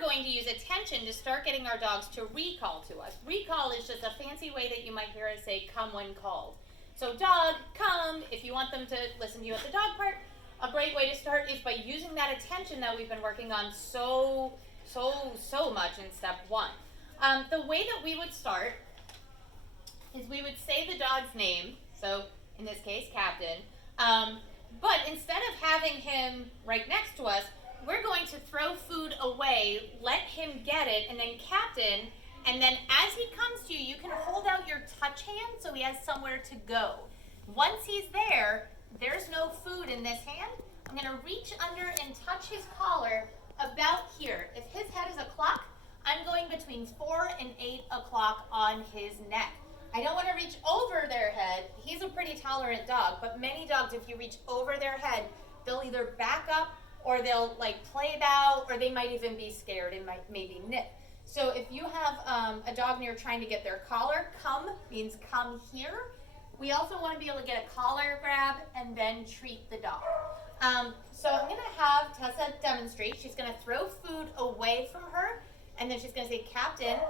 are going to use attention to start getting our dogs to recall to us. Recall is just a fancy way that you might hear us say come when called. So dog, come, if you want them to listen to you at the dog park, a great way to start is by using that attention that we've been working on so much in step 1. The way that we would start is we would say the dog's name, so in this case, Captain, but instead of having him right next to us, we're going to throw food away, let him get it, and then Captain, and then as he comes to you, you can hold out your touch hand so he has somewhere to go. Once he's there, there's no food in this hand. I'm going to reach under and touch his collar about here. If his head is a clock, I'm going between 4 and 8 o'clock on his neck. I don't want to reach over their head. He's a pretty tolerant dog, but many dogs, if you reach over their head, they'll either back up or they'll like play bow, or they might even be scared and might maybe nip. So if you have a dog and you're trying to get their collar, come means come here. We also want to be able to get a collar grab and then treat the dog. So I'm going to have Tessa demonstrate. She's going to throw food away from her, and then she's going to say, Captain,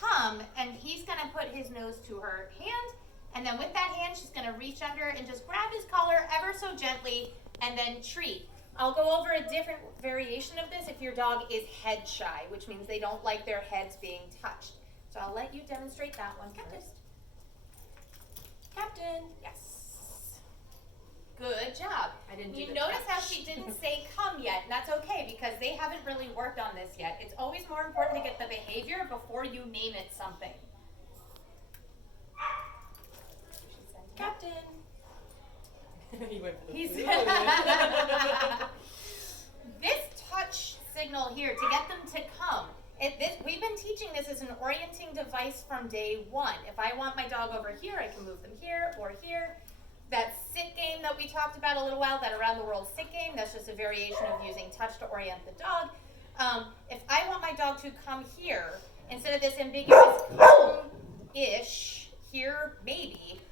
come, and he's going to put his nose to her hand, and then with that hand, she's going to reach under and just grab his collar ever so gently, and then treat. I'll go over a different variation of this if your dog is head shy, which means they don't like their heads being touched. So I'll let you demonstrate that one first. Captain, yes. Good job. I didn't do You the notice touch. how she didn't say come yet, and that's okay because they haven't really worked on this yet. It's always more important to get the behavior before you name it something. Captain. He went for the He's food. This touch signal here to get them to come. We've been teaching this as an orienting device from day 1. If I want my dog over here, I can move them here or here. That sit game that we talked about a little while, that around the world sit game, that's just a variation of using touch to orient the dog. If I want my dog to come here, instead of this ambiguous come-ish, here maybe,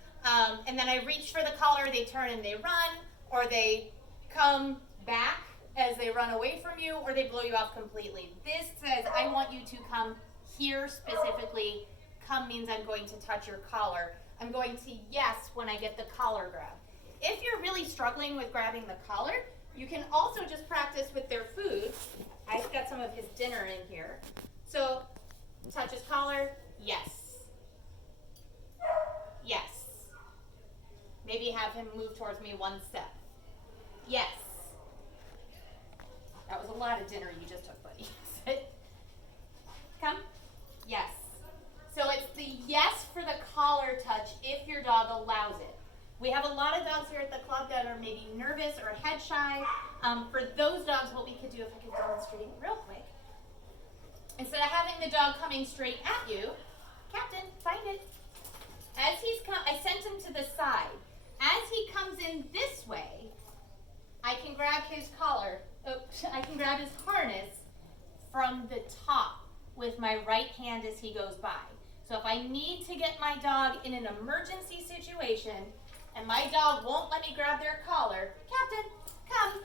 and then I reach for the collar, they turn and they run, or they come back as they run away from you, or they blow you off completely. This says, I want you to come here specifically. Come means I'm going to touch your collar. I'm going to yes when I get the collar grab. If you're really struggling with grabbing the collar, you can also just practice with their food. I've got some of his dinner in here. So, touch his collar, yes. Yes. Maybe have him move towards me 1 step. Yes. That was a lot of dinner you just took, buddy. Come. Yes. So it's the yes for the collar touch if your dog allows it. We have a lot of dogs here at the club that are maybe nervous or head shy. For those dogs, what we could do, if I could demonstrate real quick, instead of having the dog coming straight at you, Captain, find it. As he's I sent him to the side. As he comes in this way, I can grab his collar. I can grab his harness from the top with my right hand as he goes by. So if I need to get my dog in an emergency situation and my dog won't let me grab their collar, Captain, come,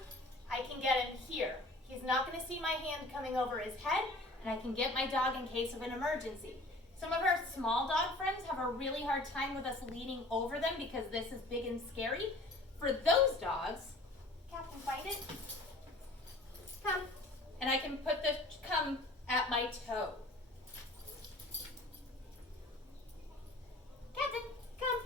I can get him here. He's not going to see my hand coming over his head, and I can get my dog in case of an emergency. Some of our small dog friends have a really hard time with us leaning over them because this is big and scary. For those dogs, Captain, find it. Come. And I can put the come at my toe. Captain, come.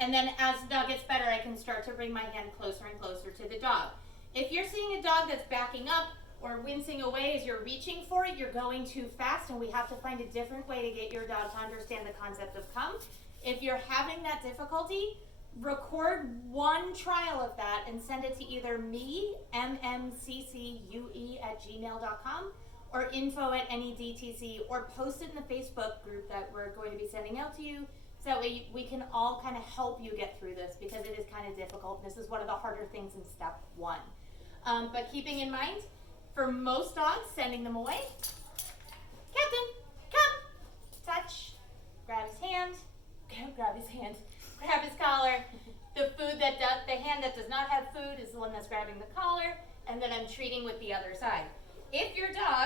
And then as the dog gets better, I can start to bring my hand closer and closer to the dog. If you're seeing a dog that's backing up or wincing away as you're reaching for it, you're going too fast, and we have to find a different way to get your dog to understand the concept of come. If you're having that difficulty, record 1 trial of that and send it to either me, mmccue@gmail.com, or info@NEDTC, or post it in the Facebook group that we're going to be sending out to you. So that way we can all kind of help you get through this because it is kind of difficult. This is one of the harder things in step 1. But keeping in mind, for most dogs, sending them away, Captain, come, touch, grab his hand, grab his collar. The hand that does not have food is the one that's grabbing the collar, and then I'm treating with the other side. If your dog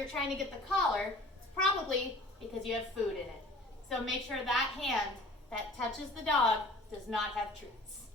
you're trying to get the collar, it's probably because you have food in it. So make sure that hand that touches the dog does not have treats.